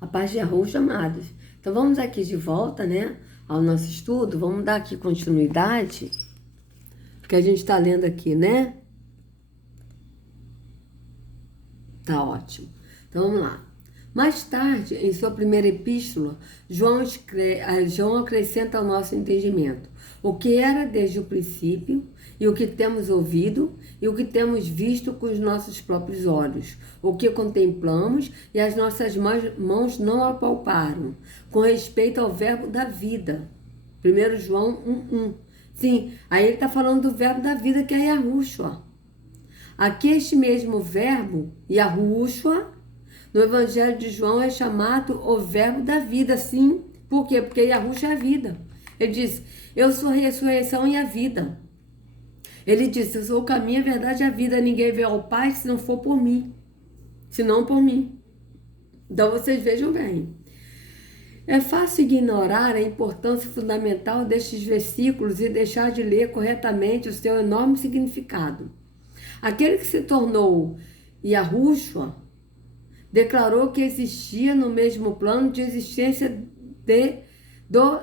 A paz de Yahushua, amados. Então vamos aqui de volta, né, ao nosso estudo. Vamos dar aqui continuidade, porque a gente está lendo aqui, né? Tá ótimo. Então vamos lá. Mais tarde, em sua primeira epístola, João acrescenta ao nosso entendimento o que era desde o princípio, e o que temos ouvido, e o que temos visto com os nossos próprios olhos, o que contemplamos e as nossas mãos não apalparam, com respeito ao verbo da vida. 1 João 1:1. Sim, aí ele está falando do verbo da vida, que é Yahushua. Aqui este mesmo verbo, Yahushua, no Evangelho de João é chamado o verbo da vida, sim. Por quê? Porque Yahushua é a vida. Ele diz, eu sou a ressurreição e a vida. Ele disse, eu sou o caminho, a verdade e a vida. Ninguém vê ao Pai se não for por mim. Se não por mim. Então vocês vejam bem. É fácil ignorar a importância fundamental destes versículos e deixar de ler corretamente o seu enorme significado. Aquele que se tornou Yahushua declarou que existia no mesmo plano de existência do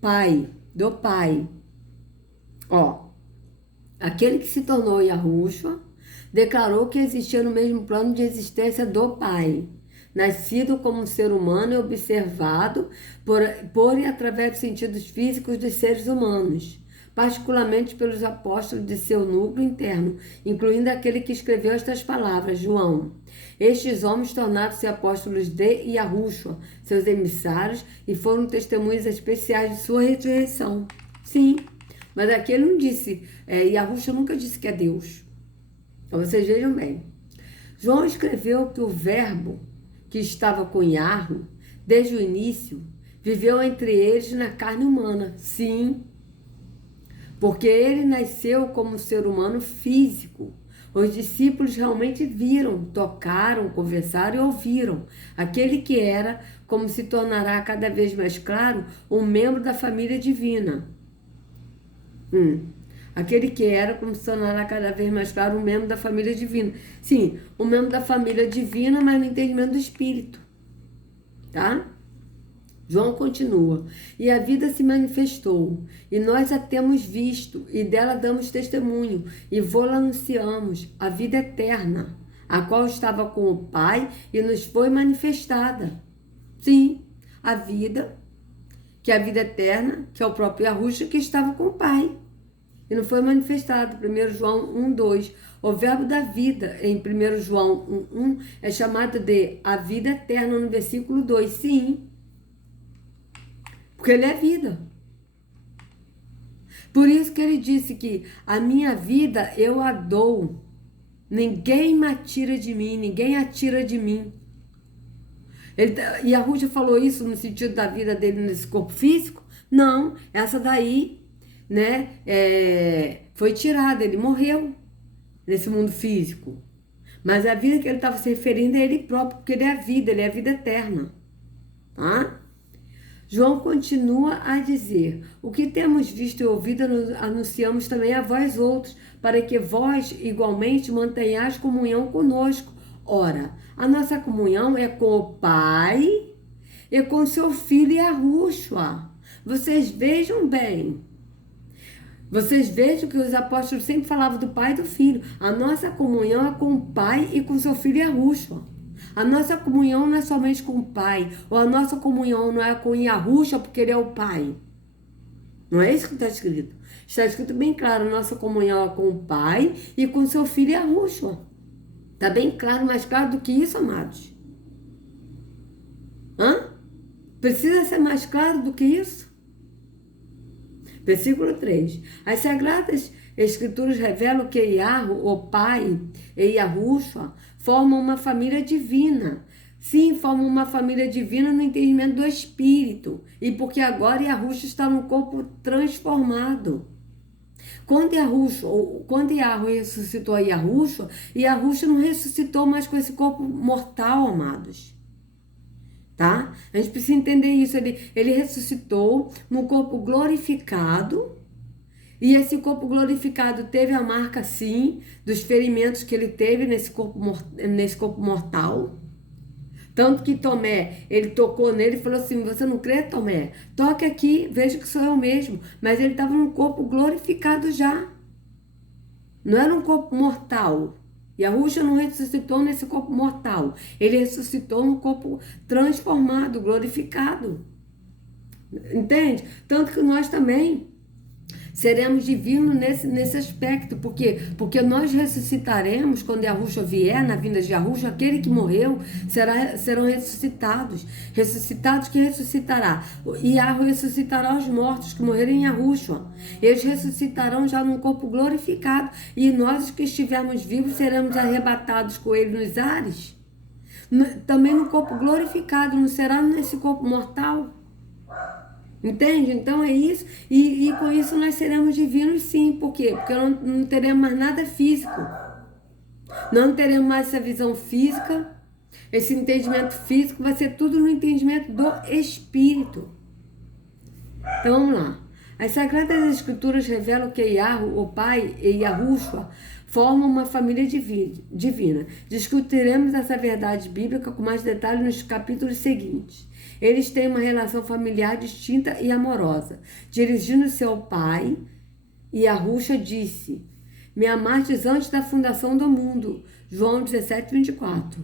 Pai. Aquele que se tornou Yahushua declarou que existia no mesmo plano de existência do Pai, nascido como um ser humano e observado por e através dos sentidos físicos dos seres humanos, particularmente pelos apóstolos de seu núcleo interno, incluindo aquele que escreveu estas palavras, João. Estes homens tornaram-se apóstolos de Yahushua, seus emissários, e foram testemunhas especiais de sua ressurreição. Sim, mas aqui ele não disse, Yahushua nunca disse que é Deus. Então vocês vejam bem. João escreveu que o verbo que estava com Yahu, desde o início, viveu entre eles na carne humana. Sim, porque ele nasceu como ser humano físico. Os discípulos realmente viram, tocaram, conversaram e ouviram. Aquele que era, como se tornará cada vez mais claro, um membro da família divina. Aquele que era, como se tornará cada vez mais claro, um membro da família divina. Sim, um membro da família divina, mas no entendimento do Espírito. Tá? João continua, e a vida se manifestou, e nós a temos visto, e dela damos testemunho, e vô-la anunciamos, a vida eterna, a qual estava com o Pai e nos foi manifestada. Sim, a vida, que é a vida eterna, que é o próprio Yahushua, que estava com o Pai, e não foi manifestado. 1 João 1:2. O verbo da vida, em 1 João 1:1, é chamado de a vida eterna, no versículo 2. Sim, porque ele é vida. Por isso que ele disse que a minha vida eu a dou. Ninguém me atira de mim, ninguém atira de mim. E a Rússia falou isso no sentido da vida dele nesse corpo físico? Não, essa daí, né, foi tirada, ele morreu nesse mundo físico. Mas a vida que ele estava se referindo é ele próprio, porque ele é a vida eterna. Tá? João continua a dizer, o que temos visto e ouvido anunciamos também a vós outros, para que vós igualmente mantenhais comunhão conosco. Ora, a nossa comunhão é com o Pai e com seu Filho Yahushua. Vocês vejam bem. Vocês vejam que os apóstolos sempre falavam do Pai e do Filho. A nossa comunhão é com o Pai e com seu Filho Yahushua. A nossa comunhão não é somente com o Pai, ou a nossa comunhão não é com Yahushua porque ele é o Pai. Não é isso que está escrito. Está escrito bem claro, a nossa comunhão é com o Pai e com seu Filho Yahushua. Está bem claro, mais claro do que isso, amados? Precisa ser mais claro do que isso? Versículo 3. As Sagradas Escrituras revelam que Yahu, o Pai, e Yahushua formam uma família divina. Sim, formam uma família divina no entendimento do Espírito. E porque agora Yahushua está num corpo transformado. Quando Yahu ressuscitou a Yahushua, Yahushua não ressuscitou mais com esse corpo mortal, amados. Tá? A gente precisa entender isso. Ele ressuscitou num corpo glorificado. E esse corpo glorificado teve a marca, sim, dos ferimentos que ele teve nesse corpo mortal. Tanto que Tomé, ele tocou nele e falou assim, você não crê, Tomé? Toque aqui, veja que sou eu mesmo. Mas ele estava num corpo glorificado já. Não era um corpo mortal. Yahushua não ressuscitou nesse corpo mortal. Ele ressuscitou num corpo transformado, glorificado. Entende? Tanto que nós também seremos divinos nesse aspecto. Por quê? Porque nós ressuscitaremos quando Yahushua vier, na vinda de Yahushua, aquele que morreu serão ressuscitados. Ressuscitados que ressuscitará. Yahu ressuscitará os mortos que morreram em Yahushua. Eles ressuscitarão já num corpo glorificado. E nós que estivermos vivos seremos arrebatados com ele nos ares. Também no corpo glorificado, não será nesse corpo mortal. Entende? Então é isso. E com isso nós seremos divinos sim. Por quê? Porque não teremos mais nada físico. Não teremos mais essa visão física. Esse entendimento físico vai ser tudo no entendimento do Espírito. Então vamos lá. As Sagradas Escrituras revelam que Yahu, o Pai, e Yahushua formam uma família divina. Discutiremos essa verdade bíblica com mais detalhes nos capítulos seguintes. Eles têm uma relação familiar distinta e amorosa. Dirigindo-se ao Pai, Yahushua disse, me amastes antes da fundação do mundo. João 17:24.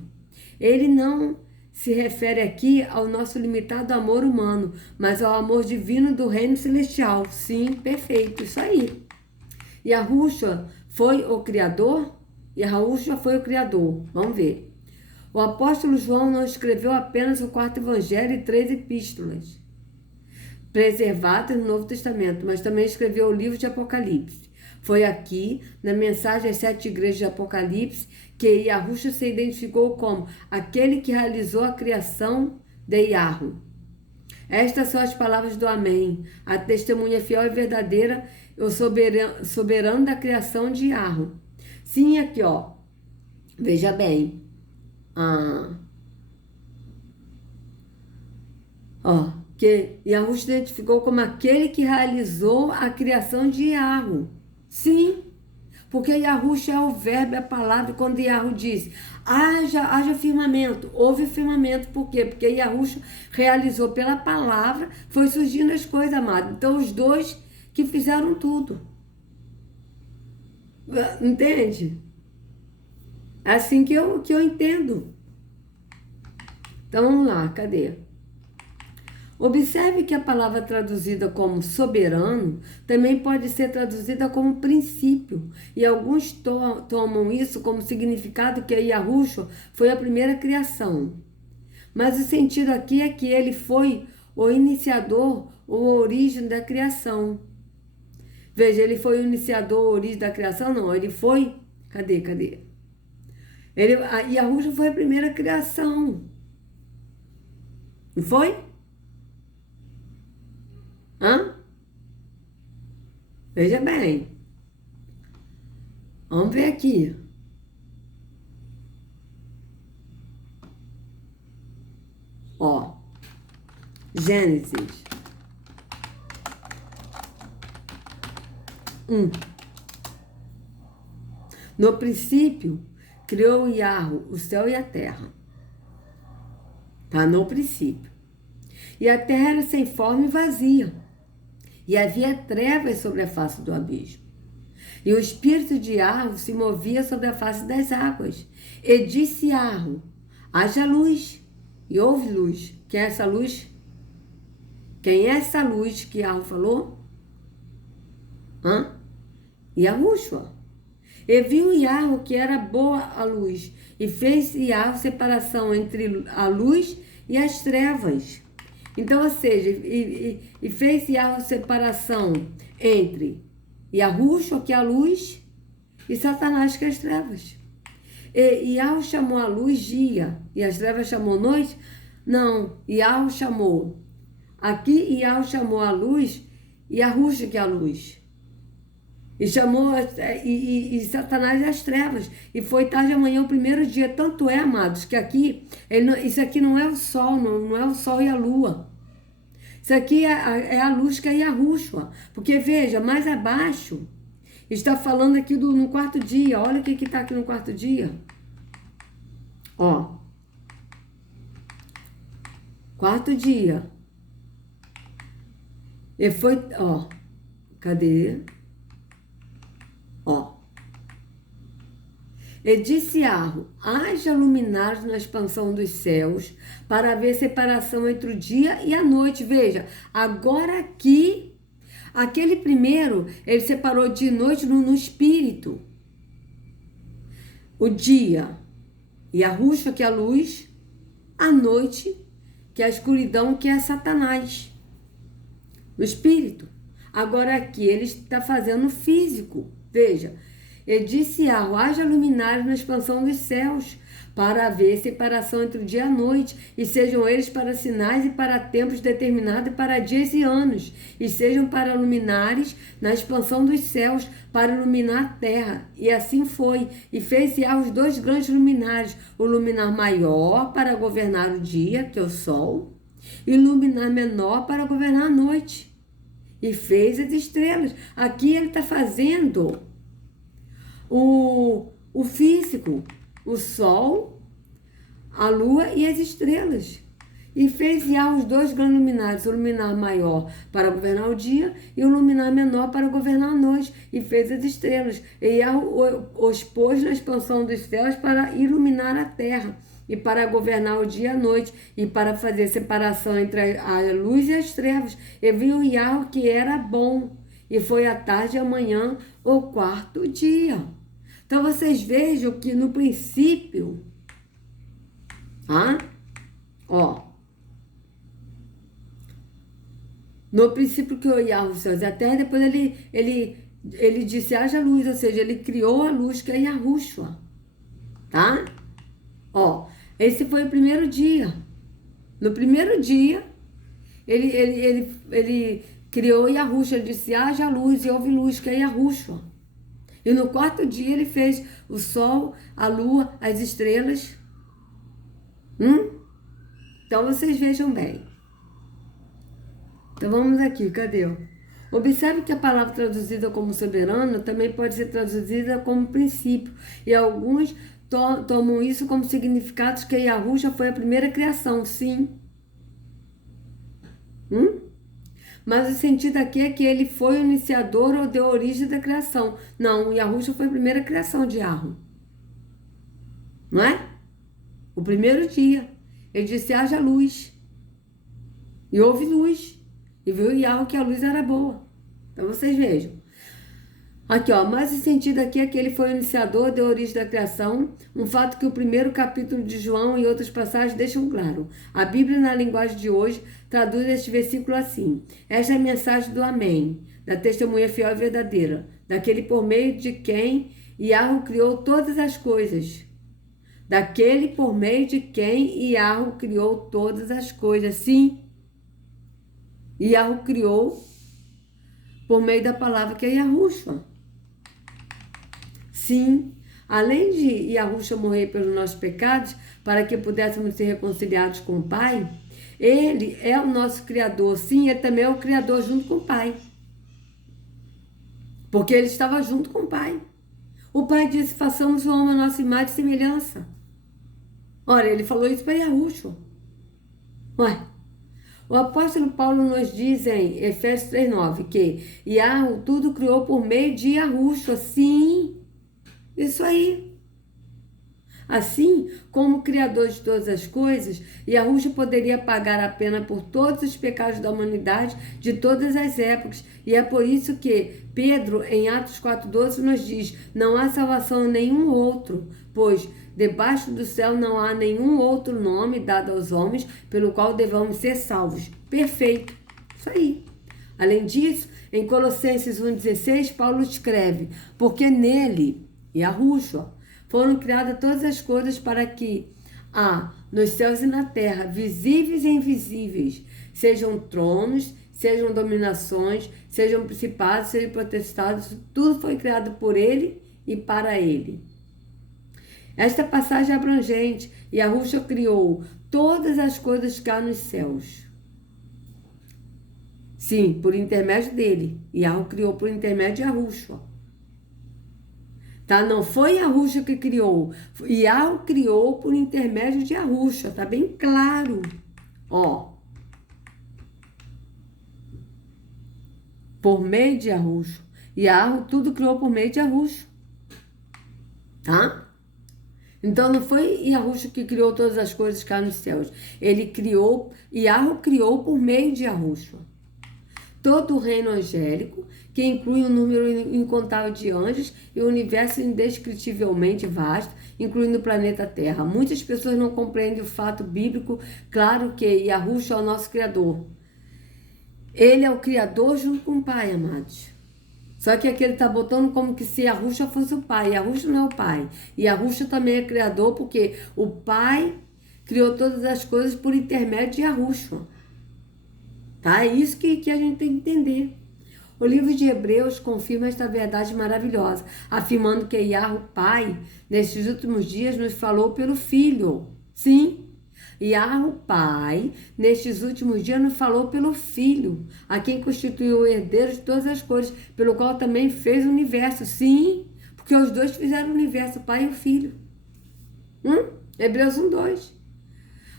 Ele não se refere aqui ao nosso limitado amor humano, mas ao amor divino do reino celestial. Sim, perfeito, isso aí. Yahushua foi o Criador? Yahushua foi o Criador. Vamos ver. O apóstolo João não escreveu apenas o 4º Evangelho e 3 epístolas, preservadas no Novo Testamento, mas também escreveu o livro de Apocalipse. Foi aqui, na mensagem às 7 igrejas de Apocalipse, que Yahushua se identificou como aquele que realizou a criação de Yahu. Estas são as palavras do Amém, a testemunha fiel e verdadeira, o soberano da criação de Yahu. Sim, aqui ó, veja bem. Que Yahu se identificou como aquele que realizou a criação de Yahu. Sim, porque Yahushua é o verbo, é a palavra. Quando Yahu diz, haja firmamento, houve firmamento. Por quê? Porque Yahushua realizou pela palavra, foi surgindo as coisas, amado. Então os dois que fizeram tudo. Entende? É assim que eu entendo. Então vamos lá, cadê? Observe que a palavra traduzida como soberano também pode ser traduzida como princípio. E alguns tomam isso como significado que Yahushua foi a primeira criação. Mas o sentido aqui é que ele foi o iniciador ou a origem da criação. Veja, ele foi o iniciador, a origem da criação? Não, ele foi... Cadê? Yahushua foi a primeira criação. Não foi? Veja bem. Vamos ver aqui. Ó. Gênesis 1. No princípio, criou Yahu o céu e a terra. Tá? No princípio. E a terra era sem forma e vazia. E havia trevas sobre a face do abismo. E o espírito de Yahu se movia sobre a face das águas. E disse Yahu, haja luz. E houve luz. Quem é essa luz? Quem é essa luz que Yahu falou? Yahushua. E viu Yahu que era boa a luz. E fez Yahu separação entre a luz e as trevas. Então, ou seja, e fez Yahu separação entre Yahushua, que é a luz, e Satanás, que é as trevas. E Yahu chamou a luz dia, e as trevas chamou noite? Não, Yahu chamou. Aqui Yahu chamou a luz, Yahushua, que é a luz. E chamou e Satanás as trevas. E foi tarde de amanhã o primeiro dia. Tanto é, amados, que aqui, isso aqui não é o sol, não é o sol e a lua. Isso aqui é a luz que é Yahushua. Porque veja, mais abaixo, está falando aqui no 4º dia. Olha o que está aqui no 4º dia. Ó. quarto dia. E foi, ó, cadê? Ó. E disse Arro, haja luminares na expansão dos céus, para haver separação entre o dia e a noite. Veja, agora aqui, aquele primeiro, ele separou dia e noite no espírito. O dia e a Yahushua, que é a luz, a noite, que é a escuridão, que é Satanás. No espírito. Agora aqui, ele está fazendo físico. Veja, ele disse haja luminares na expansão dos céus, para haver separação entre o dia e a noite, e sejam eles para sinais e para tempos determinados, e para dias e anos, e sejam para luminares na expansão dos céus, para iluminar a terra. E assim foi, e fez os dois grandes luminares, o luminar maior para governar o dia, que é o sol, e o luminar menor para governar a noite. E fez as estrelas. Aqui ele está fazendo o físico, o sol, a lua e as estrelas. E fez os dois grandes luminares, o luminar maior para governar o dia e o luminar menor para governar a noite. E fez as estrelas. E os pôs na expansão dos céus para iluminar a terra e para governar o dia e a noite, e para fazer separação entre a luz e as trevas. E viu Yahweh que era bom, e foi a tarde e a manhã o quarto dia. Então vocês vejam que no princípio, no princípio criou Yahweh os céus e a terra, depois ele disse haja luz, ou seja, ele criou a luz, que é Yahushua, tá? Esse foi o primeiro dia. No primeiro dia, ele criou Yahushua, ele disse haja luz e houve luz, que é Yahushua. E no quarto dia ele fez o sol, a lua, as estrelas. Então vocês vejam bem. Então vamos aqui, cadê? Observe que a palavra traduzida como soberano também pode ser traduzida como princípio. E alguns tomam isso como significados que Yahushua foi a primeira criação, sim. Mas o sentido aqui é que ele foi o iniciador ou deu origem da criação. Não, Yahushua foi a primeira criação de Yahweh. Não é? O primeiro dia. Ele disse haja luz. E houve luz. E viu Yahweh que a luz era boa. Então vocês vejam. Aqui, mas o sentido aqui é que ele foi o iniciador, deu origem da criação, um fato que o primeiro capítulo de João e outras passagens deixam claro. A Bíblia, na linguagem de hoje, traduz este versículo assim: esta é a mensagem do Amém, da testemunha fiel e verdadeira, daquele por meio de quem Yahweh criou todas as coisas. Daquele por meio de quem Yahweh criou todas as coisas. Sim, Yahweh criou por meio da palavra que é Yahushua. Sim, além de Yahushua morrer pelos nossos pecados, para que pudéssemos ser reconciliados com o Pai, ele é o nosso Criador. Sim, ele também é o Criador junto com o Pai. Porque ele estava junto com o Pai. O Pai disse, façamos o homem a nossa imagem e semelhança. Ora, ele falou isso para Yahushua. O apóstolo Paulo nos diz em Efésios 3,9 que Yahweh tudo criou por meio de Yahushua. Sim, isso aí. Assim, como Criador de todas as coisas, Yahushua poderia pagar a pena por todos os pecados da humanidade de todas as épocas. E é por isso que Pedro, em Atos 4,12, nos diz, não há salvação em nenhum outro, pois debaixo do céu não há nenhum outro nome dado aos homens pelo qual devamos ser salvos. Perfeito. Isso aí. Além disso, em Colossenses 1,16, Paulo escreve, porque nele, Yahushua, foram criadas todas as coisas para que nos céus e na terra, visíveis e invisíveis, sejam tronos, sejam dominações, sejam principados, sejam potestades, tudo foi criado por ele e para ele. Esta passagem é abrangente. Yahushua criou todas as coisas cá nos céus. Sim, por intermédio dele. Yahweh criou por intermédio de Yahushua. Tá? Não foi Yahushua que criou. Yahweh criou por intermédio de Yahushua. Tá bem claro. por meio de Yahushua. Yahu tudo criou por meio de Yahushua. Tá? Então não foi Yahushua que criou todas as coisas cá nos céus. Ele criou, Yahu criou por meio de Yahushua. Todo o reino angélico, que inclui um número incontável de anjos e um universo indescritivelmente vasto, incluindo o planeta Terra. Muitas pessoas não compreendem o fato bíblico, claro que Yahushua é o nosso Criador. Ele é o Criador junto com o Pai, amados. Só que aqui ele está botando como que se Yahushua fosse o Pai. Yahushua não é o Pai. E Yahushua também é Criador porque o Pai criou todas as coisas por intermédio de Yahushua. Tá? É isso que a gente tem que entender. O livro de Hebreus confirma esta verdade maravilhosa, afirmando que Yahu Pai, nestes últimos dias, nos falou pelo Filho. Sim, Yahu Pai, nestes últimos dias, nos falou pelo Filho, a quem constituiu o herdeiro de todas as coisas, pelo qual também fez o universo. Sim, porque os dois fizeram o universo, o Pai e o Filho. Hebreus 1:2.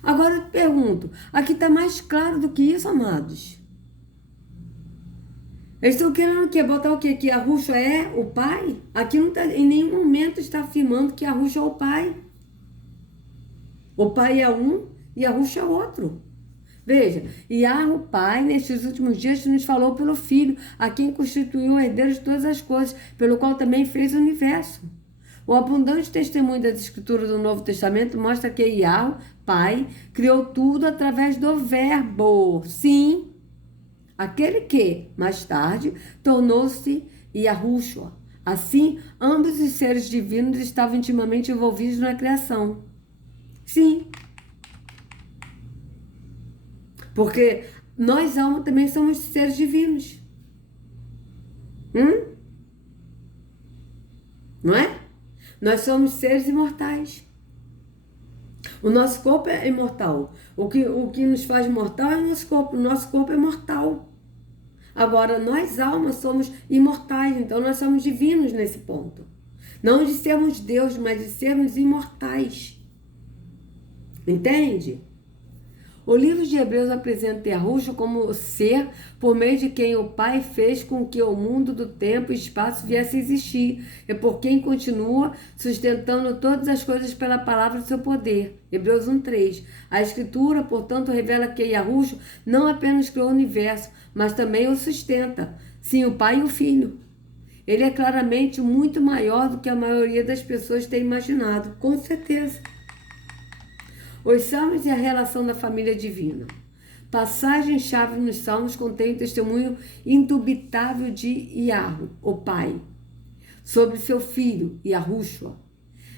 Agora eu te pergunto, aqui está mais claro do que isso, amados? Eles estão querendo botar o quê? Que Yahushua é o Pai? Aqui não tá, em nenhum momento está afirmando que Yahushua é o Pai. O Pai é um e Yahushua é outro. Veja, Yahu Pai, nestes últimos dias, nos falou pelo Filho, a quem constituiu o herdeiro de todas as coisas, pelo qual também fez o universo. O abundante testemunho das Escrituras do Novo Testamento mostra que Yahu, Pai, criou tudo através do Verbo. Sim, aquele que, mais tarde, tornou-se Yahushua. Assim, ambos os seres divinos estavam intimamente envolvidos na criação. Sim. Porque nós, alma, também somos seres divinos. Não é? Nós somos seres imortais. O nosso corpo é imortal. O que nos faz mortal é o nosso corpo. O nosso corpo é mortal. Agora, nós, almas, somos imortais. Então, nós somos divinos nesse ponto. Não de sermos Deus, mas de sermos imortais. Entende? O livro de Hebreus apresenta Yahushua como o ser por meio de quem o Pai fez com que o mundo do tempo e espaço viesse a existir, e por quem continua sustentando todas as coisas pela palavra do seu poder. Hebreus 1:3. A Escritura, portanto, revela que Yahushua não apenas criou o universo, mas também o sustenta. Sim, o Pai e o Filho. Ele é claramente muito maior do que a maioria das pessoas tem imaginado, com certeza. Os Salmos e a relação da família divina. Passagem-chave nos Salmos contém o testemunho indubitável de Yahu, o Pai, sobre seu filho, Yahushua.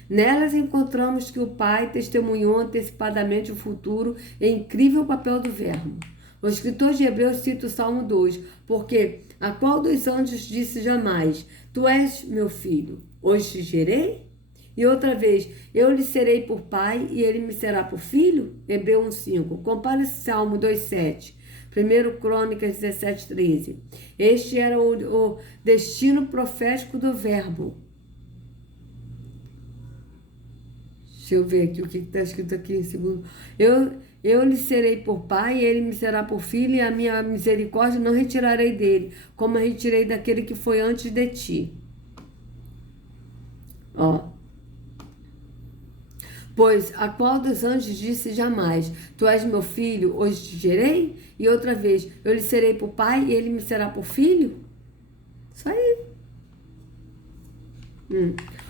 Nelas encontramos que o Pai testemunhou antecipadamente o futuro e incrível papel do Verbo. O escritor de Hebreus cita o Salmo 2, porque a qual dos anjos disse jamais, tu és meu filho, hoje te gerei? E outra vez, eu lhe serei por pai e ele me será por filho? Hebreus 1:5. Compare esse Salmo 2:7. 1 Crônicas 17:13. Este era o destino profético do Verbo. Deixa eu ver aqui o que está escrito aqui em segundo. Eu lhe serei por pai e ele me será por filho, e a minha misericórdia não retirarei dele, como a retirei daquele que foi antes de ti. Pois a qual dos anjos disse jamais, tu és meu filho, hoje te gerei? E outra vez, eu lhe serei por pai e ele me será por filho? Isso aí.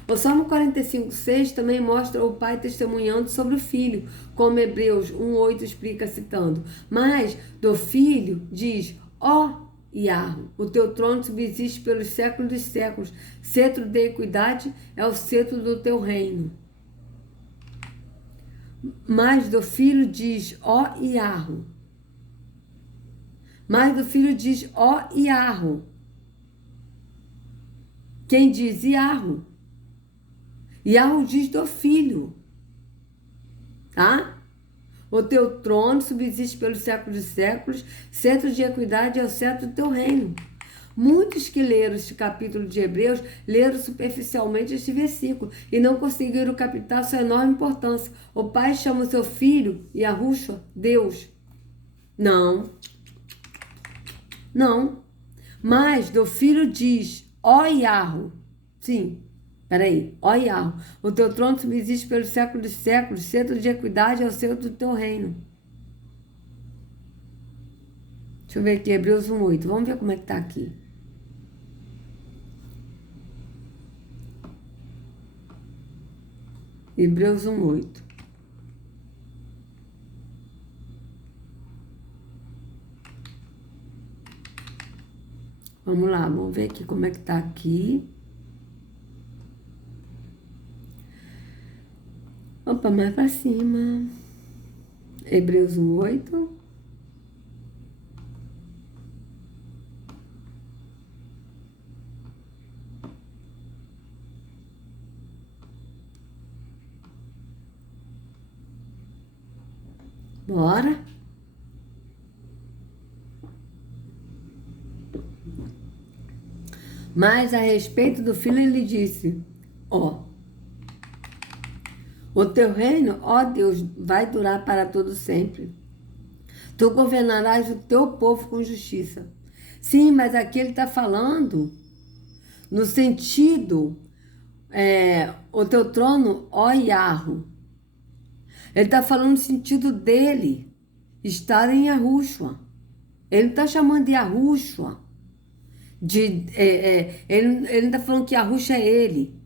O Salmo 45:6 também mostra o pai testemunhando sobre o filho, como Hebreus 1:8 explica citando. Mas do filho diz, ó Yahu, o teu trono subsiste pelos séculos dos séculos, cetro de equidade é o cetro do teu reino. Mas do filho diz, ó Yahu. Mas do filho diz, ó Yahu. Quem diz Yahu? Yahu diz do filho. Tá? O teu trono subsiste pelos séculos dos séculos, cetro de equidade é o cetro do teu reino. Muitos que leram este capítulo de Hebreus leram superficialmente este versículo e não conseguiram captar sua enorme importância. O pai chama o seu filho, Yahushua, Deus. Não. Mas do filho diz, ó Iarro, sim, peraí, ó Iarro, o teu trono subsiste pelos séculos dos séculos, centro de equidade é o centro do teu reino. Deixa eu ver aqui, Hebreus 1:8, vamos ver como é que tá aqui. Hebreus 1:8. Vamos lá, vamos ver aqui como é que tá aqui. Opa, mais pra cima. Hebreus 1:8. Bora. Mas a respeito do filho ele disse, ó, o teu reino, ó Deus, vai durar para todo sempre. Tu governarás o teu povo com justiça. Sim, mas aqui ele está falando no sentido, o teu trono, ó Iarro. Ele está falando no sentido dele estar em Yahushua. Ele não está chamando de Yahushua. Ele não está falando que Yahushua é ele.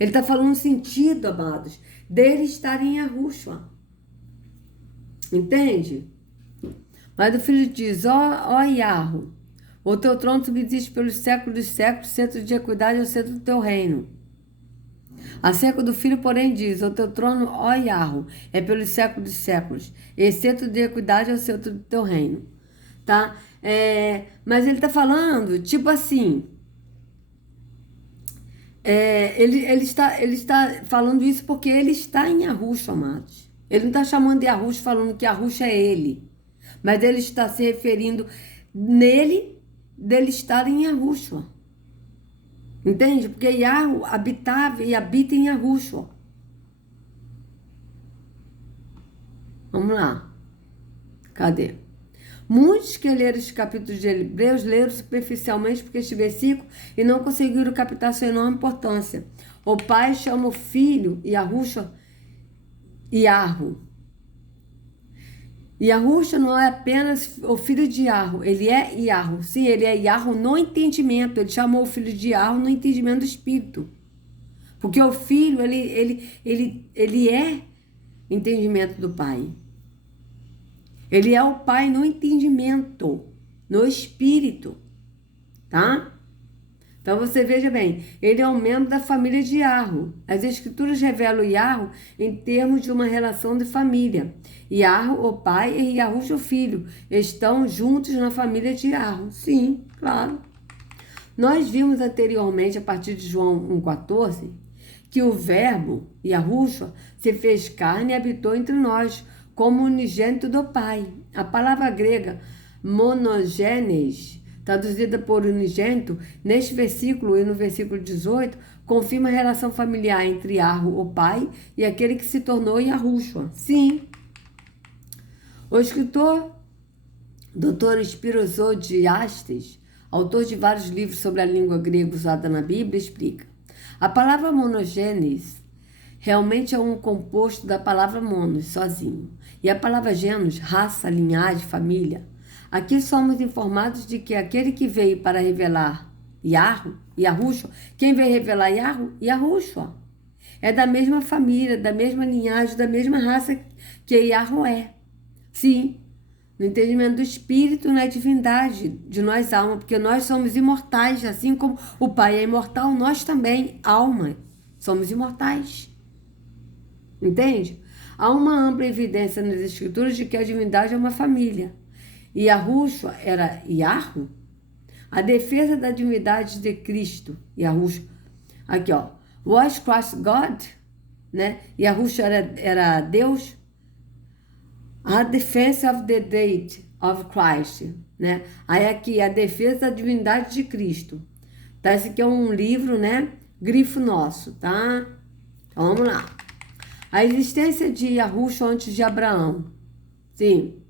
Ele está falando no sentido, amados, dele estar em Yahushua. Entende? Mas o filho diz, ó Iarro, o teu trono subsiste pelos séculos dos séculos, centro de equidade é o centro do teu reino. Acerca do filho, porém, diz, o teu trono, ó Iarro, é pelos séculos dos séculos, e centro de equidade é o centro do teu reino. Tá? Mas ele está falando, tipo assim, ele está falando isso porque ele está em Yahushua, amados. Ele não está chamando de Yahushua falando que Yahushua é ele. Mas ele está se referindo nele, dele estar em Yahushua. Entende? Porque Yahweh habitava e habita em Yahushua. Vamos lá. Cadê? Muitos que leram esse capítulo de Hebreus leram superficialmente porque este versículo e não conseguiram captar sua enorme importância. O pai chama o filho, Yahushua, Iarro. Yahushua não é apenas o filho de Iarro, ele é Iarro. Sim, ele é Iarro no entendimento. Ele chamou o filho de Iarro no entendimento do espírito. Porque o filho, ele é entendimento do pai. Ele é o pai no entendimento, no espírito, tá? Então você veja bem, ele é um membro da família de Iarro. As escrituras revelam Iarro em termos de uma relação de família. Iarro, o pai, e Yahushua, o filho, estão juntos na família de Iarro. Sim, claro. Nós vimos anteriormente, a partir de João 1,14, que o verbo, Yahushua, se fez carne e habitou entre nós, como unigênito do pai. A palavra grega monogenes, traduzida por unigênito, neste versículo e no versículo 18, confirma a relação familiar entre Iarro, o pai, e aquele que se tornou Yahushua. Sim. O escritor Dr. Spiros Zodhiastes, autor de vários livros sobre a língua grega usada na Bíblia, explica. A palavra monogenes realmente é um composto da palavra monos, sozinho, e a palavra genos, raça, linhagem, família. Aqui somos informados de que aquele que veio para revelar Iarro, Yahushua, quem veio revelar Iarro? Yahushua. É da mesma família, da mesma linhagem, da mesma raça que Iarro é. Sim, no entendimento do espírito, na divindade de nós alma, porque nós somos imortais, assim como o Pai é imortal, nós também, alma, somos imortais. Entende? Há uma ampla evidência nas escrituras de que a divindade é uma família. E Yahushua era Iarro. A defesa da divindade de Cristo, Yahushua. Aqui, ó. Was Christ God? Né? Yahushua era Deus. A defense of the deity of Christ. Né? Aí aqui, a defesa da divindade de Cristo. Tá? Esse aqui é um livro, né? Grifo nosso, tá? Então, vamos lá. A existência de Yahushua antes de Abraão. Sim.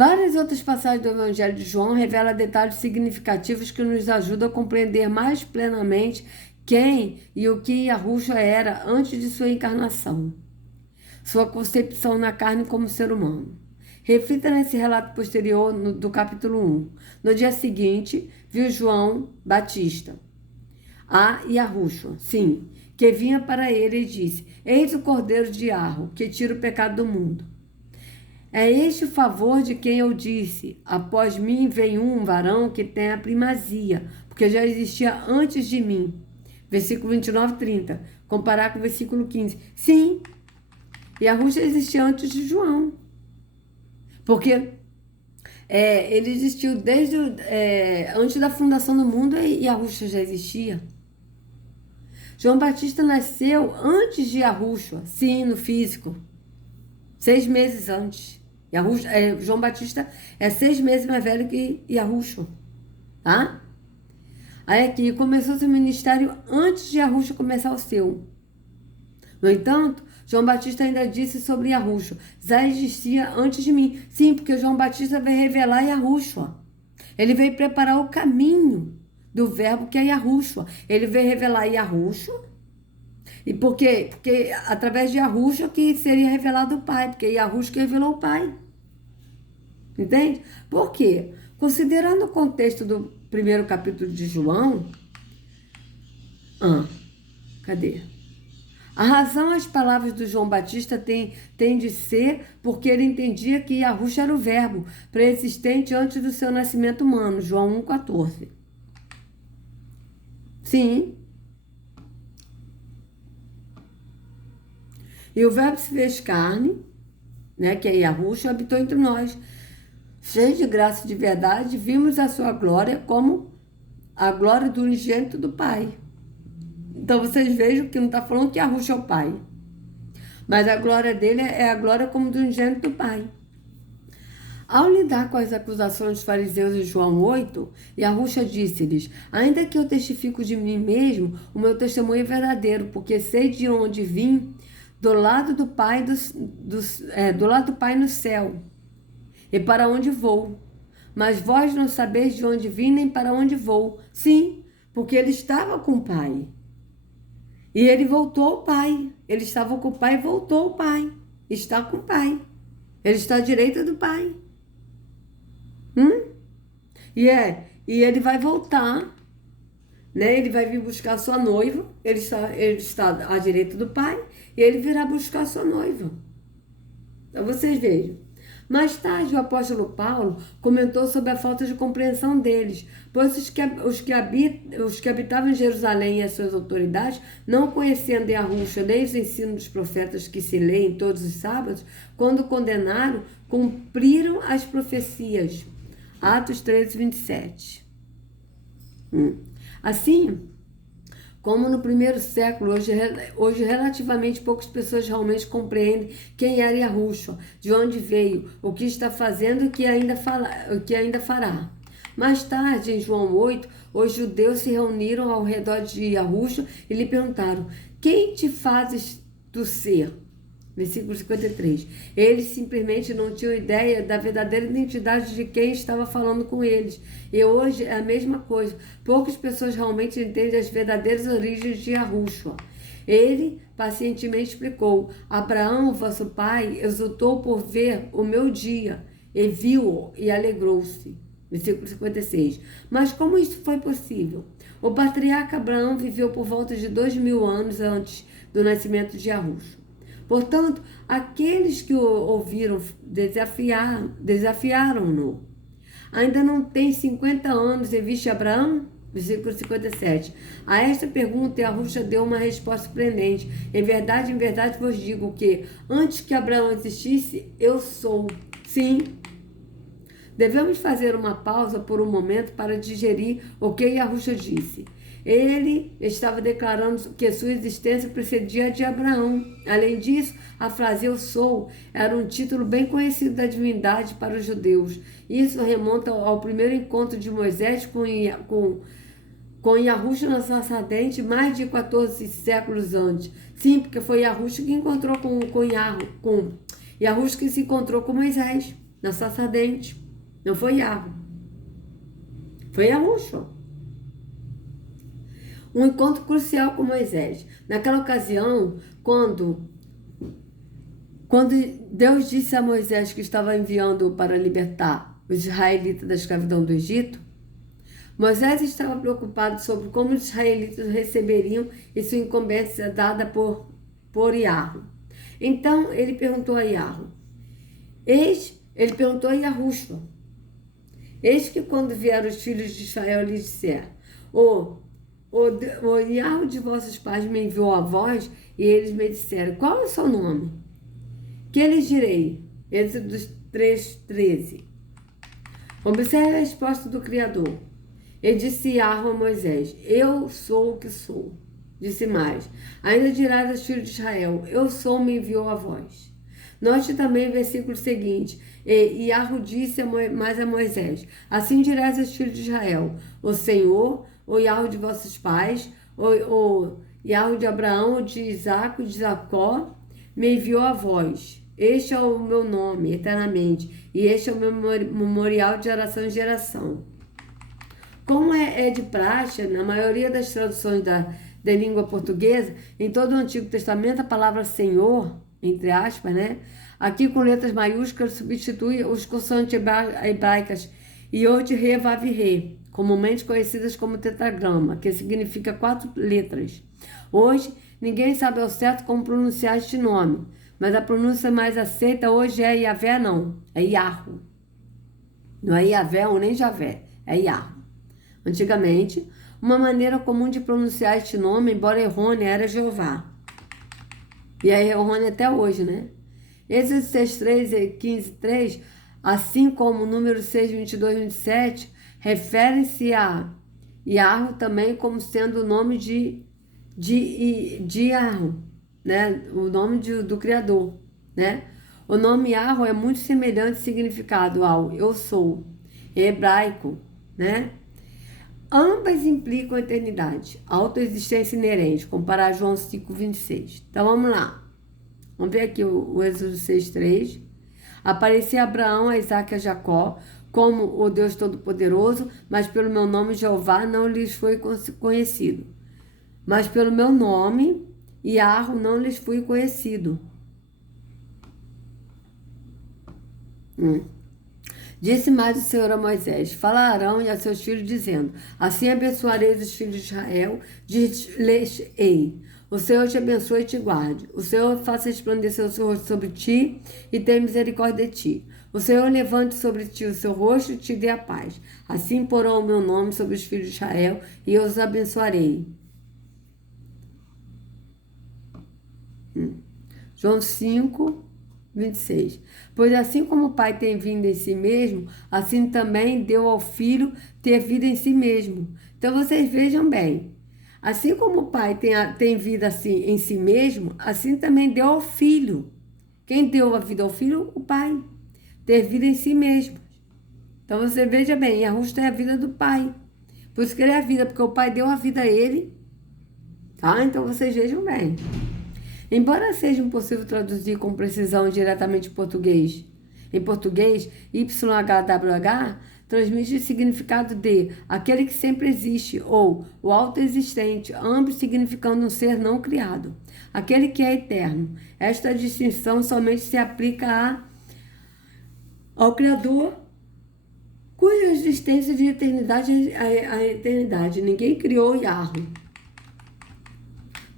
Várias outras passagens do Evangelho de João revelam detalhes significativos que nos ajudam a compreender mais plenamente quem e o que Yahushua era antes de sua encarnação, sua concepção na carne como ser humano. Reflita nesse relato posterior do capítulo 1. No dia seguinte, viu João Batista, a Yahushua, sim, que vinha para ele e disse: Eis o Cordeiro de Yahweh, que tira o pecado do mundo. É este o favor de quem eu disse: após mim vem um varão que tem a primazia, porque já existia antes de mim. Versículo 29 e 30. Comparar com o versículo 15. Sim, Yahushua existia antes de João. Porque ele existiu desde antes da fundação do mundo e Yahushua já existia. João Batista nasceu antes de Yahushua, sim, no físico. 6 meses antes. João Batista é 6 meses mais velho que Yahushua, tá? Aí aqui, começou seu ministério antes de Yahushua começar o seu. No entanto, João Batista ainda disse sobre Yahushua: já existia antes de mim. Sim, porque João Batista veio revelar Yahushua. Ele veio preparar o caminho do verbo que é Yahushua. Ele veio revelar Yahushua. E por quê? Porque através de Yahushua que seria revelado o Pai. Porque Yahushua que revelou o Pai. Entende? Por quê? Considerando o contexto do primeiro capítulo de João. Cadê? A razão às palavras do João Batista tem de ser porque ele entendia que Yahushua era o verbo pré-existente antes do seu nascimento humano. João 1,14. Sim. E o verbo se fez carne, né, que é Yahushua, habitou entre nós. Cheio de graça e de verdade, vimos a sua glória como a glória do unigênito do Pai. Então vocês vejam que não está falando que Yahushua é o Pai. Mas a glória dele é a glória como do unigênito do Pai. Ao lidar com as acusações dos fariseus em João 8, Yahushua disse-lhes: ainda que eu testifico de mim mesmo, o meu testemunho é verdadeiro, porque sei de onde vim, do lado do Pai, do lado do Pai no céu, e para onde vou. Mas vós não sabeis de onde vim, nem para onde vou. Sim, porque ele estava com o Pai. E ele voltou ao Pai. Ele estava com o Pai e voltou ao Pai. Está com o Pai. Ele está à direita do Pai. E ele vai voltar, né? Ele vai vir buscar sua noiva. Ele está à direita do Pai. E ele virá buscar sua noiva. Então vocês vejam. Mais tarde, o apóstolo Paulo comentou sobre a falta de compreensão deles, pois os que habitavam em Jerusalém e as suas autoridades, não conhecendo Yahushua nem os ensinos dos profetas que se leem todos os sábados, quando condenaram, cumpriram as profecias. Atos 13, 27. Assim, como no primeiro século, hoje relativamente poucas pessoas realmente compreendem quem era Yahushua, de onde veio, o que está fazendo e o que ainda fará. Mais tarde, em João 8, os judeus se reuniram ao redor de Yahushua e lhe perguntaram: quem te fazes tu ser? Versículo 53. Eles simplesmente não tinham ideia da verdadeira identidade de quem estava falando com eles. E hoje é a mesma coisa. Poucas pessoas realmente entendem as verdadeiras origens de Yahushua. Ele pacientemente explicou: Abraão, vosso pai, exultou por ver o meu dia, e viu-o e alegrou-se. Versículo 56. Mas como isso foi possível? O patriarca Abraão viveu por volta de 2000 anos antes do nascimento de Yahushua. Portanto, aqueles que o ouviram desafiaram-no. Ainda não tem 50 anos e viste Abraão? Versículo 57. A esta pergunta, Yahushua deu uma resposta surpreendente. Em verdade vos digo que, antes que Abraão existisse, eu sou. Sim. Devemos fazer uma pausa por um momento para digerir o que Yahushua disse. Ele estava declarando que sua existência precedia a de Abraão. Além disso, a frase "eu sou" era um título bem conhecido da divindade para os judeus. Isso remonta ao primeiro encontro de Moisés com Yahushua na sarça ardente mais de 14 séculos antes. Sim, porque foi Yahushua que encontrou com Yahushua que se encontrou com Moisés. na sarça ardente. Não foi Yahweh. Foi Yahushua. Um encontro crucial com Moisés. Naquela ocasião, quando Deus disse a Moisés que estava enviando para libertar os israelitas da escravidão do Egito, Moisés estava preocupado sobre como os israelitas receberiam e sua incumbência dada por Yahweh. Então, ele perguntou a Yahweh. Ele perguntou a Yahushua. Eis que quando vieram os filhos de Israel, lhes disseram, o Yahweh de vossos pais me enviou a vós, e eles me disseram, qual é o seu nome? Que lhes direi? Êxodo 3:13. Observe a resposta do Criador. Ele disse Yahweh a Moisés, eu sou o que sou. Disse mais, ainda dirás aos filhos de Israel, eu sou, me enviou a vós. Note também o versículo seguinte, e Yahweh disse mais a Moisés, assim dirás aos filhos de Israel, o Senhor, o Yahweh de vossos pais, o Yahweh de Abraão, de Isaque, de Jacó, me enviou a vós. Este é o meu nome, eternamente, e este é o meu memorial de geração em geração. Como é de praxe, na maioria das traduções da língua portuguesa, em todo o Antigo Testamento, a palavra Senhor, entre aspas, né? Aqui com letras maiúsculas, substitui os consoantes hebraicas Yod, Re, Vav e Re, comumente conhecidas como tetragrama, que significa 4 letras. Hoje, ninguém sabe ao certo como pronunciar este nome, mas a pronúncia mais aceita hoje é Yahvé, não, é Yahweh. Não é Yahvé ou nem Javé, é Yahweh. Antigamente, uma maneira comum de pronunciar este nome, embora errônea, era Jeová. E é errônea até hoje, né? Êxodo 6:3 e 15:3, assim como o número 6, 22 e 27, referem-se a Yahweh também como sendo o nome de Yahweh, né? O nome do Criador, né? O nome Yahweh é muito semelhante em significado ao eu sou, em hebraico, né? Ambas implicam a eternidade, a autoexistência inerente, comparar João 5:26. Então vamos lá. Vamos ver aqui o Êxodo 6:3. Aparecia Abraão, a Isaque e a Jacó como o Deus Todo-Poderoso, mas pelo meu nome Jeová não lhes foi conhecido. Mas pelo meu nome, Yahweh, não lhes fui conhecido. Disse mais o Senhor a Moisés, fala a Arão e a seus filhos, dizendo, assim abençoareis os filhos de Israel, diz-lhes-ei, o Senhor te abençoe e te guarde, o Senhor faça resplandecer o seu rosto sobre ti e tenha misericórdia de ti. O Senhor levante sobre ti o seu rosto e te dê a paz. Assim porão o meu nome sobre os filhos de Israel e eu os abençoarei. João 5:26. Pois assim como o Pai tem vida em si mesmo, assim também deu ao Filho ter vida em si mesmo. Então vocês vejam bem, assim como o Pai tem vida assim em si mesmo, assim também deu ao Filho. Quem deu a vida ao Filho? O Pai. Ter vida em si mesmo. Então você veja bem, Yahushua é a vida do Pai. Por isso que ele é a vida, porque o Pai deu a vida a ele. Tá? Então vocês vejam bem. Embora seja impossível traduzir com precisão diretamente em português, YHWH transmite o significado de aquele que sempre existe ou o autoexistente, ambos significando um ser não criado, aquele que é eterno. Esta distinção somente se aplica ao Criador, cuja existência de eternidade é a eternidade. Ninguém criou Yahweh.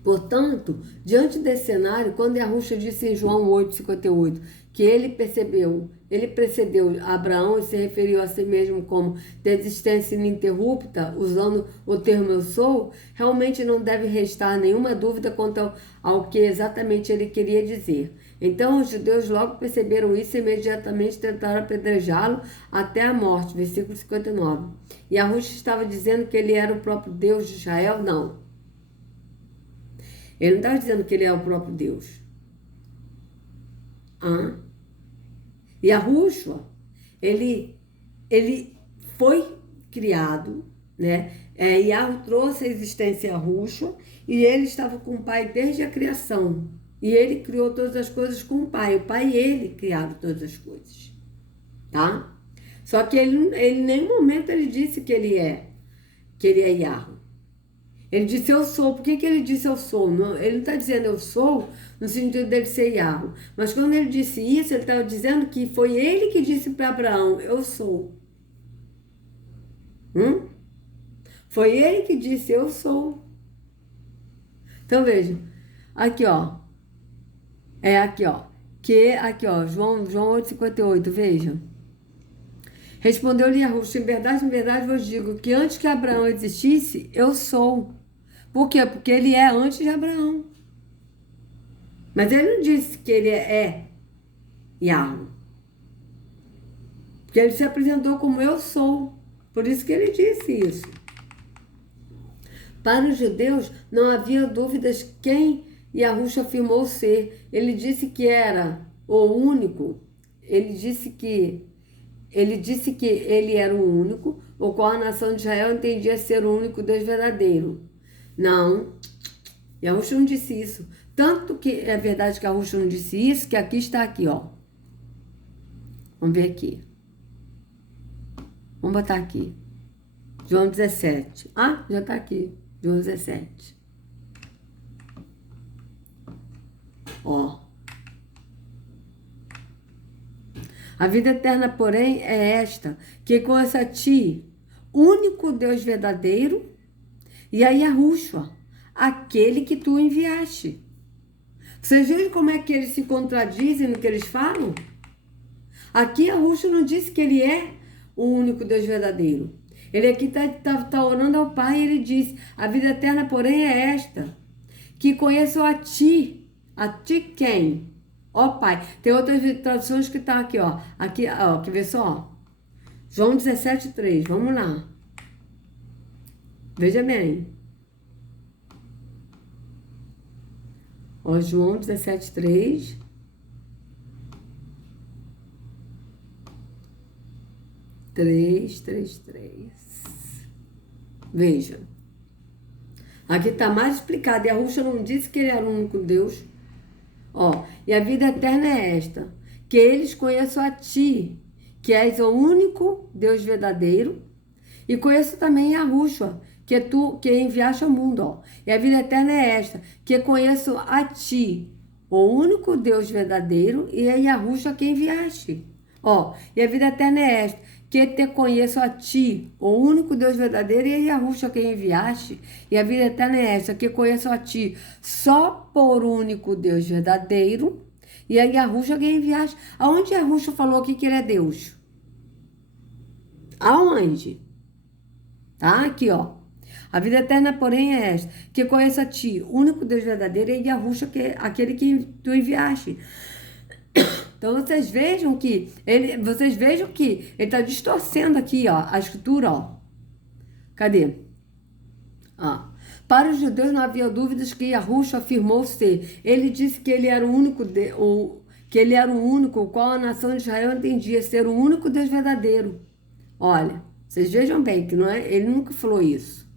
Portanto, diante desse cenário, quando Yahushua disse em João 8:58 que ele precedeu Abraão e se referiu a si mesmo como de existência ininterrupta, usando o termo eu sou, realmente não deve restar nenhuma dúvida quanto ao que exatamente ele queria dizer. Então os judeus logo perceberam isso e imediatamente tentaram apedrejá-lo até a morte, versículo 59. E Yahushua estava dizendo que ele era o próprio Deus de Israel? Não. Ele não estava dizendo que ele é o próprio Deus. E Yahushua, ele foi criado, né? Yahweh trouxe a existência a Yahushua e ele estava com o Pai desde a criação. E ele criou todas as coisas com o Pai. O Pai e ele criaram todas as coisas. tá? Só que ele em nenhum momento ele disse que ele é Yahweh. Ele disse eu sou. Por que ele disse eu sou? Não, ele não está dizendo eu sou no sentido dele ser Yahweh. Mas quando ele disse isso, ele estava dizendo que foi ele que disse para Abraão, eu sou. Foi ele que disse eu sou. Então veja, aqui ó, aqui ó, aqui ó, João 8,58, veja. Respondeu-lhe Yahushua, em verdade vos digo que antes que Abraão existisse, eu sou. Por quê? Porque ele é antes de Abraão. Mas ele não disse que ele é Yahweh. Porque ele se apresentou como eu sou. Por isso que ele disse isso. Para os judeus não havia dúvidas quem Yahushua afirmou ser. Ele disse que era o único. Ele disse que ele era o único, o qual a nação de Israel entendia ser o único Deus verdadeiro. Não, Yahushua não disse isso. Tanto que é verdade que Yahushua não disse isso, que aqui está aqui, ó. Vamos ver aqui. Vamos botar aqui. João 17. Ah, já está aqui. João 17. Ó. A vida eterna, porém, é esta, que conheça a ti, único Deus verdadeiro, e a Yahushua, aquele que tu enviaste. Vocês veem como é que eles se contradizem no que eles falam? Aqui Yahushua não disse que ele é o único Deus verdadeiro. Ele aqui está orando ao Pai e ele diz, a vida eterna, porém, é esta, que conheço a ti quem? Ó Pai. Tem outras traduções que tá aqui, ó. Aqui, ó, quer ver só? João 17,3. Vamos lá. Veja bem. Ó, João 17,3. 3. Veja. Aqui está mais explicado. E a Yahushua não disse que ele era o único Deus. Ó, e a vida eterna é esta, que eles conheçam a ti, que és o único Deus verdadeiro, e conheço também a Yahushua, que tu que enviaste ao mundo, ó. E a vida eterna é esta, que conheço a ti, o único Deus verdadeiro, e a Yahushua que enviaste. Ó, e a vida eterna é esta, que te conheço a ti, o único Deus verdadeiro, e a Yahushua que enviaste. E a vida eterna é esta, que conheço a ti, só por único Deus verdadeiro, e a Yahushua que enviaste. Aonde Yahushua falou aqui que ele é Deus? Aonde? Tá? Aqui, ó. A vida eterna, porém, é esta, que conheço a ti, o único Deus verdadeiro, e a Yahushua, que é aquele que tu enviaste. Então vocês vejam que ele está distorcendo aqui, ó, a escritura, ó. Cadê? Ó. Para os judeus não havia dúvidas que Yahushua afirmou ser. Ele disse que ele era o único, o qual a nação de Israel entendia ser o único Deus verdadeiro. Olha, vocês vejam bem que não é, ele nunca falou isso.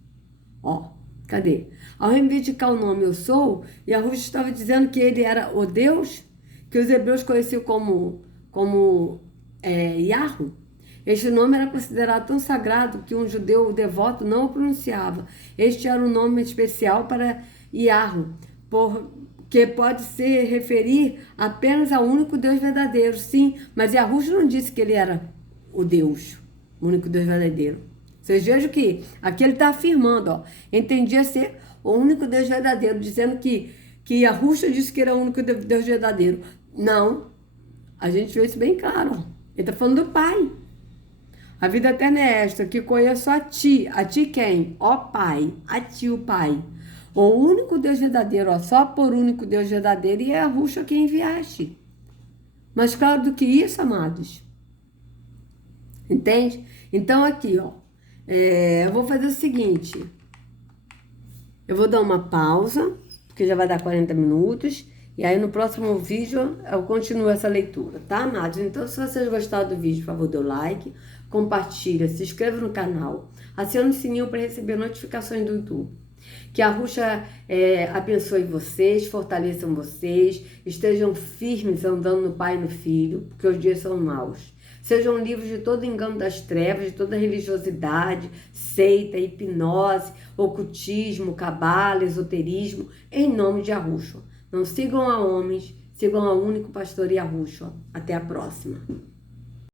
Ó, cadê? Ao reivindicar o nome eu sou, Yahushua estava dizendo que ele era o Deus que os hebreus conheciam como Yahweh. Este nome era considerado tão sagrado que um judeu devoto não o pronunciava. Este era um nome especial para Yahweh, que pode se referir apenas ao único Deus verdadeiro. Sim, mas Yahushua não disse que ele era o Deus, o único Deus verdadeiro. Vocês vejam que aqui ele está afirmando, ó, entendia ser o único Deus verdadeiro, dizendo que Yahushua disse que era o único Deus verdadeiro. Não, a gente vê isso bem claro. Ó. Ele está falando do Pai. A vida eterna é esta, que conheço a ti quem? Ó Pai, a ti o Pai. O único Deus verdadeiro, ó, só por único Deus verdadeiro, e é a Yahushua que enviaste. Mais claro do que isso, amados. Entende? Então aqui, ó, eu vou fazer o seguinte. Eu vou dar uma pausa, porque já vai dar 40 minutos. E aí no próximo vídeo eu continuo essa leitura, tá, amados? Então se vocês gostaram do vídeo, por favor, dê o like, compartilha, se inscreva no canal, acione o sininho para receber notificações do YouTube. Que a Yahushua abençoe vocês, fortaleçam vocês, estejam firmes andando no Pai e no Filho, porque os dias são maus. sejam livres de todo engano das trevas, de toda religiosidade, seita, hipnose, ocultismo, cabala, esoterismo, em nome de Yahushua. Não sigam a homens, sigam ao único pastor Yahushua. Até a próxima.